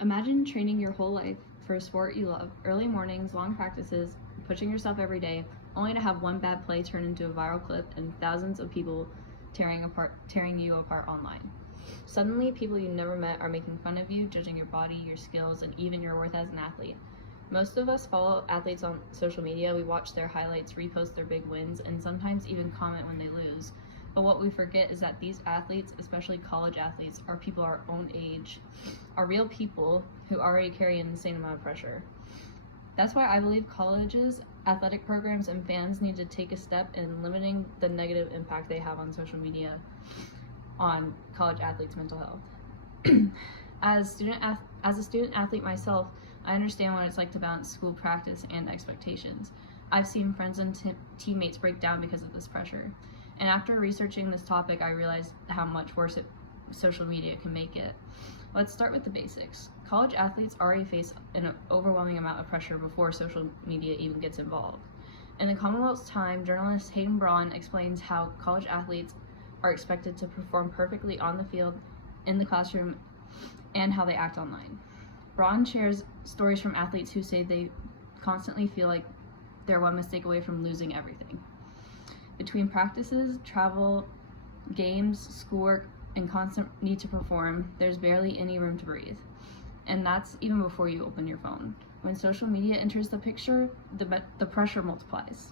Imagine training your whole life for a sport you love, early mornings, long practices, pushing yourself every day, only to have one bad play turn into a viral clip and thousands of people tearing you apart online. Suddenly, people you never met are making fun of you, judging your body, your skills, and even your worth as an athlete. Most of us follow athletes on social media. We watch their highlights, repost their big wins, and sometimes even comment when they lose. But what we forget is that these athletes, especially college athletes, are people our own age, are real people who already carry an insane amount of pressure. That's why I believe colleges, athletic programs, and fans need to take a step in limiting the negative impact they have on social media on college athletes' mental health. As a student athlete myself, I understand what it's like to balance school practice and expectations. I've seen friends and teammates break down because of this pressure. And after researching this topic, I realized how much worse social media can make it. Let's start with the basics. College athletes already face an overwhelming amount of pressure before social media even gets involved. In the Commonwealth's Time, journalist Hayden Braun explains how college athletes are expected to perform perfectly on the field, in the classroom, and how they act online. Braun shares stories from athletes who say they constantly feel like they're one mistake away from losing everything. Between practices, travel, games, schoolwork, and constant need to perform, there's barely any room to breathe. And that's even before you open your phone. When social media enters the picture, the pressure multiplies.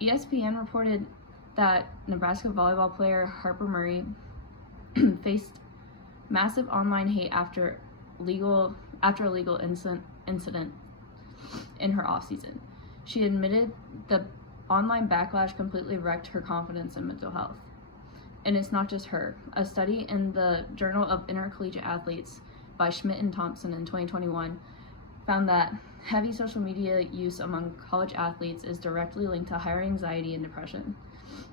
ESPN reported that Nebraska volleyball player Harper Murray faced massive online hate after a legal incident in her offseason. She admitted the online backlash completely wrecked her confidence and mental health. And it's not just her. A study in the Journal of Intercollegiate Athletes by Schmidt and Thompson in 2021 found that heavy social media use among college athletes is directly linked to higher anxiety and depression.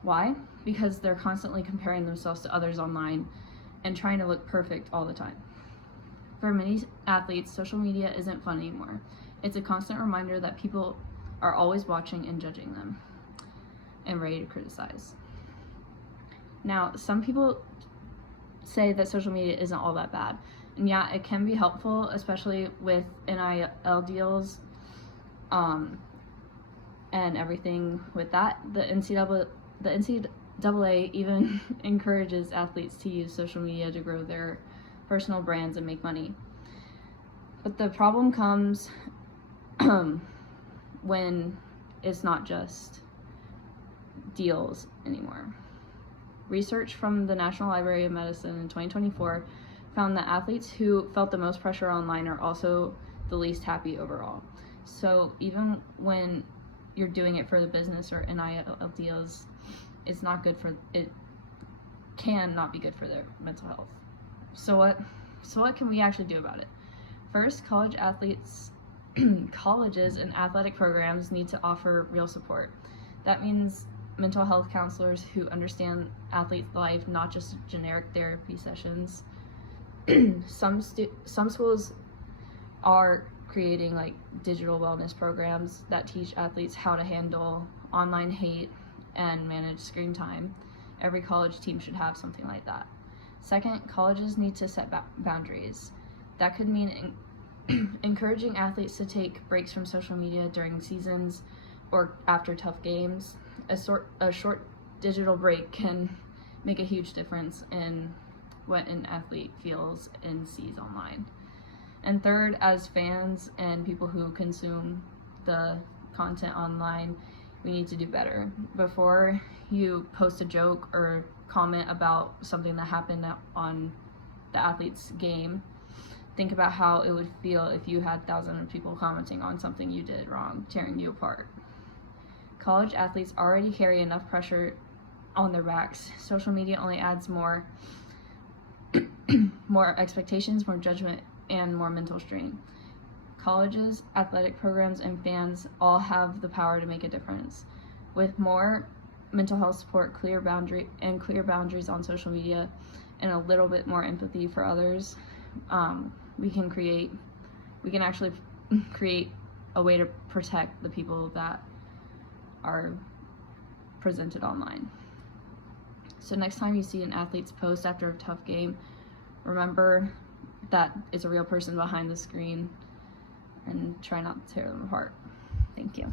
Why? Because they're constantly comparing themselves to others online and trying to look perfect all the time. For many athletes, social media isn't fun anymore. It's a constant reminder that people are always watching and judging them and ready to criticize. Now, some people say that social media isn't all that bad. And yeah, it can be helpful, especially with NIL deals and everything with that. The NCAA even encourages athletes to use social media to grow their personal brands and make money. But the problem comes when it's not just deals anymore. Research from the National Library of Medicine in 2024 found that athletes who felt the most pressure online are also the least happy overall. So even when you're doing it for the business or NIL deals, it can not be good for their mental health. So what can we actually do about it? First, colleges and athletic programs need to offer real support. That means mental health counselors who understand athletes' life, not just generic therapy sessions. Some schools are creating like digital wellness programs that teach athletes how to handle online hate and manage screen time. Every college team should have something like that. Second, colleges need to set boundaries. That could mean encouraging athletes to take breaks from social media during seasons or after tough games. A short digital break can make a huge difference in what an athlete feels and sees online. And third, as fans and people who consume the content online, we need to do better. Before you post a joke or comment about something that happened on the athlete's game, think about how it would feel if you had thousands of people commenting on something you did wrong, tearing you apart. College athletes already carry enough pressure on their backs. Social media only adds more expectations, more judgment, and more mental strain. Colleges, athletic programs, and fans all have the power to make a difference. With more mental health support, clear boundaries on social media, and a little bit more empathy for others, we can actually create a way to protect the people that are presented online. So next time you see an athlete's post after a tough game, remember that is a real person behind the screen and try not to tear them apart. Thank you.